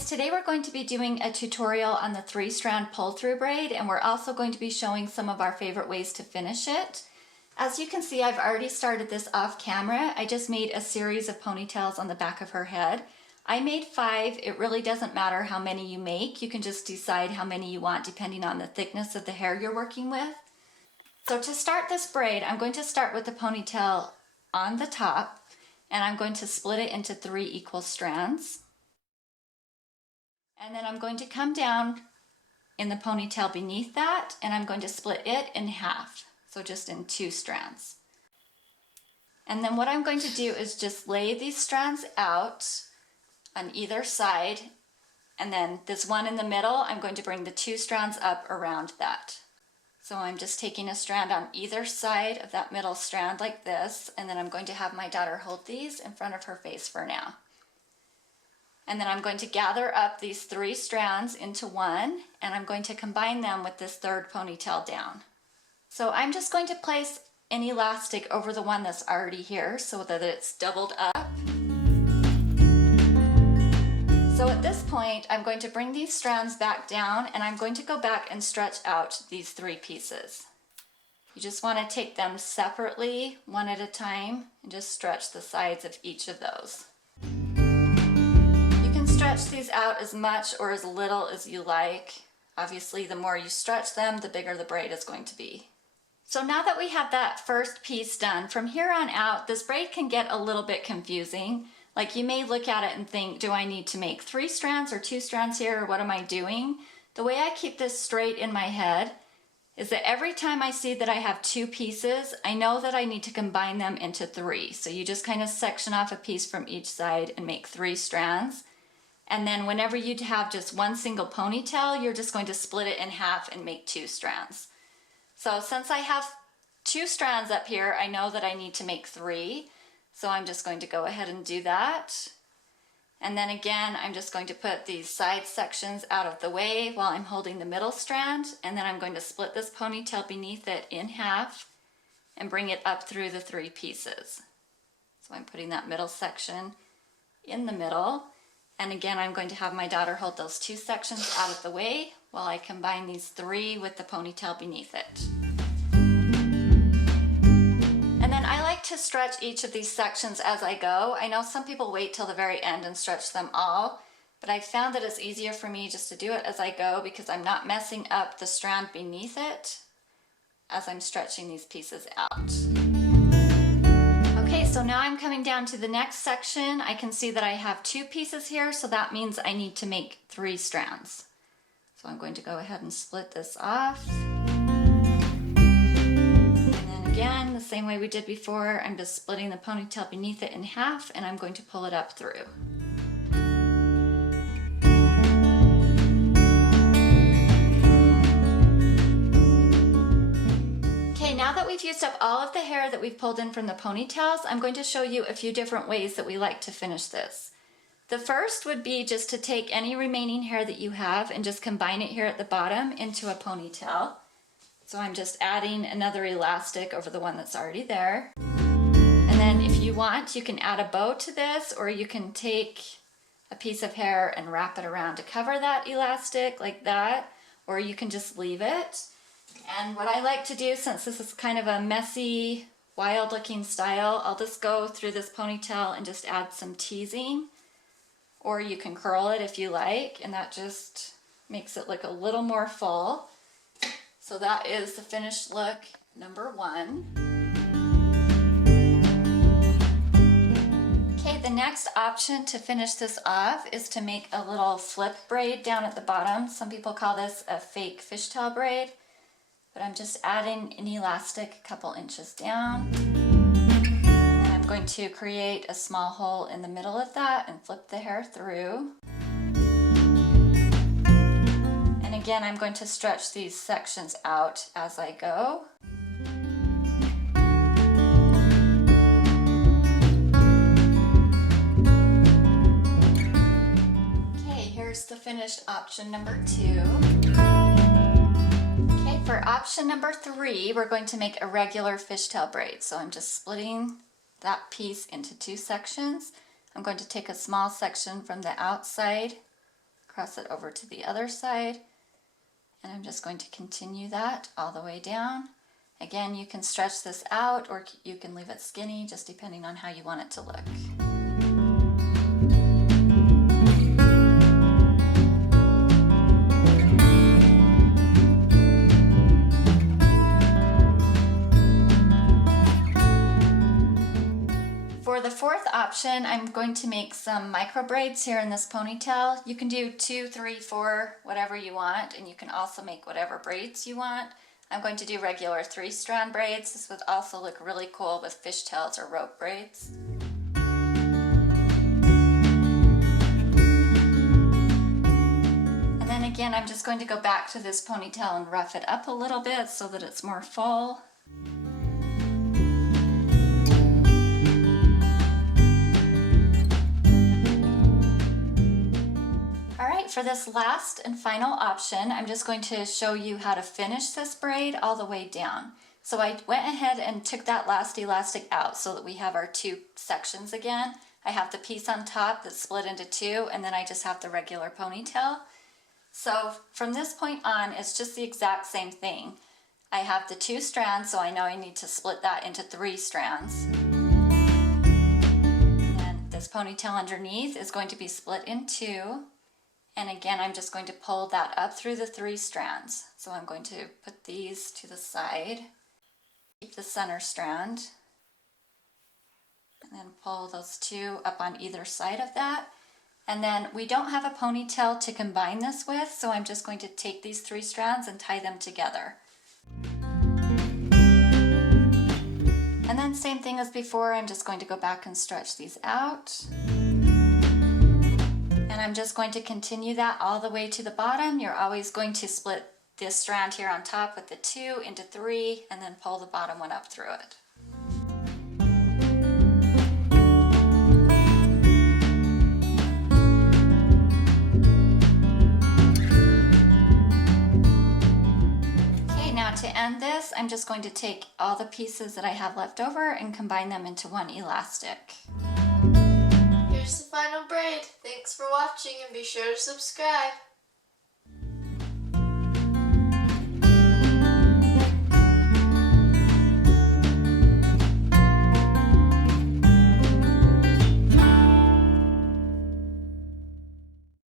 guys, today we're going to be doing a tutorial on the 3-strand pull-through braid, and we're also going to be showing some of our favorite ways to finish it. As you can see, I've already started this off camera. I just made a series of ponytails on the back of her head. I made 5. It really doesn't matter how many you make. You can just decide how many you want depending on the thickness of the hair you're working with. So to start this braid, I'm going to start with the ponytail on the top, and I'm going to split it into 3 equal strands. And then I'm going to come down in the ponytail beneath that, and I'm going to split it in half, so just in 2 strands. And then what I'm going to do is just lay these strands out on either side, and then this one in the middle, I'm going to bring the 2 strands up around that. So I'm just taking a strand on either side of that middle strand like this, and then I'm going to have my daughter hold these in front of her face for now. And then I'm going to gather up these 3 strands into one, and I'm going to combine them with this 3rd ponytail down. So I'm just going to place an elastic over the one that's already here so that it's doubled up. So at this point, I'm going to bring these strands back down, and I'm going to go back and stretch out these 3 pieces. You just want to take them separately, one at a time, and just stretch the sides of each of those. Stretch these out as much or as little as you like. Obviously, the more you stretch them, the bigger the braid is going to be. So now that we have that first piece done, from here on out, this braid can get a little bit confusing. Like, you may look at it and think, do I need to make 3 strands or 2 strands here, or what am I doing? The way I keep this straight in my head is that every time I see that I have 2 pieces, I know that I need to combine them into 3. So you just kind of section off a piece from each side and make 3 strands. And then whenever you have just one single ponytail, you're just going to split it in half and make 2 strands. So since I have 2 strands up here, I know that I need to make 3. So I'm just going to go ahead and do that. And then again, I'm just going to put these side sections out of the way while I'm holding the middle strand. And then I'm going to split this ponytail beneath it in half and bring it up through the 3 pieces. So I'm putting that middle section in the middle. And again, I'm going to have my daughter hold those 2 sections out of the way while I combine these 3 with the ponytail beneath it. And then I like to stretch each of these sections as I go. I know some people wait till the very end and stretch them all, but I found that it's easier for me just to do it as I go because I'm not messing up the strand beneath it as I'm stretching these pieces out. Okay, so now I'm coming down to the next section. I can see that I have 2 pieces here, so that means I need to make 3 strands. So I'm going to go ahead and split this off. And then again, the same way we did before, I'm just splitting the ponytail beneath it in half, and I'm going to pull it up through. Now that we've used up all of the hair that we've pulled in from the ponytails, I'm going to show you a few different ways that we like to finish this. The first would be just to take any remaining hair that you have and just combine it here at the bottom into a ponytail. So I'm just adding another elastic over the one that's already there. And then if you want, you can add a bow to this, or you can take a piece of hair and wrap it around to cover that elastic like that, or you can just leave it. And what I like to do, since this is kind of a messy, wild looking style, I'll just go through this ponytail and just add some teasing. Or you can curl it if you like, and that just makes it look a little more full. So that is the finished look number 1. Okay, the next option to finish this off is to make a little slip braid down at the bottom. Some people call this a fake fishtail braid. But I'm just adding an elastic a couple inches down. And I'm going to create a small hole in the middle of that and flip the hair through. And again, I'm going to stretch these sections out as I go. Okay, here's the finished option number 2. For option number 3, we're going to make a regular fishtail braid. So I'm just splitting that piece into 2 sections. I'm going to take a small section from the outside cross it over to the other side, and I'm just going to continue that all the way down. Again, you can stretch this out or you can leave it skinny, just depending on how you want it to look. For the fourth option, I'm going to make some micro braids here in this ponytail. You can do 2, 3, 4, whatever you want, and you can also make whatever braids you want. I'm going to do regular 3-strand braids. This would also look really cool with fishtails or rope braids. And then again, I'm just going to go back to this ponytail and rough it up a little bit so that it's more full. For this last and final option, I'm just going to show you how to finish this braid all the way down. So I went ahead and took that last elastic out so that we have our 2 sections again. I have the piece on top that's split into 2, and then I just have the regular ponytail. So from this point on, it's just the exact same thing. I have the 2 strands, so I know I need to split that into 3 strands. And this ponytail underneath is going to be split in 2. And again, I'm just going to pull that up through the 3 strands. So I'm going to put these to the side, keep the center strand, and then pull those 2 up on either side of that. And then we don't have a ponytail to combine this with, so I'm just going to take these 3 strands and tie them together. And then same thing as before, I'm just going to go back and stretch these out. And I'm just going to continue that all the way to the bottom. You're always going to split this strand here on top with the 2 into 3 and then pull the bottom one up through it. Okay, now to end this, I'm just going to take all the pieces that I have left over and combine them into one elastic. Here's the final braid. Thanks for watching and be sure to subscribe.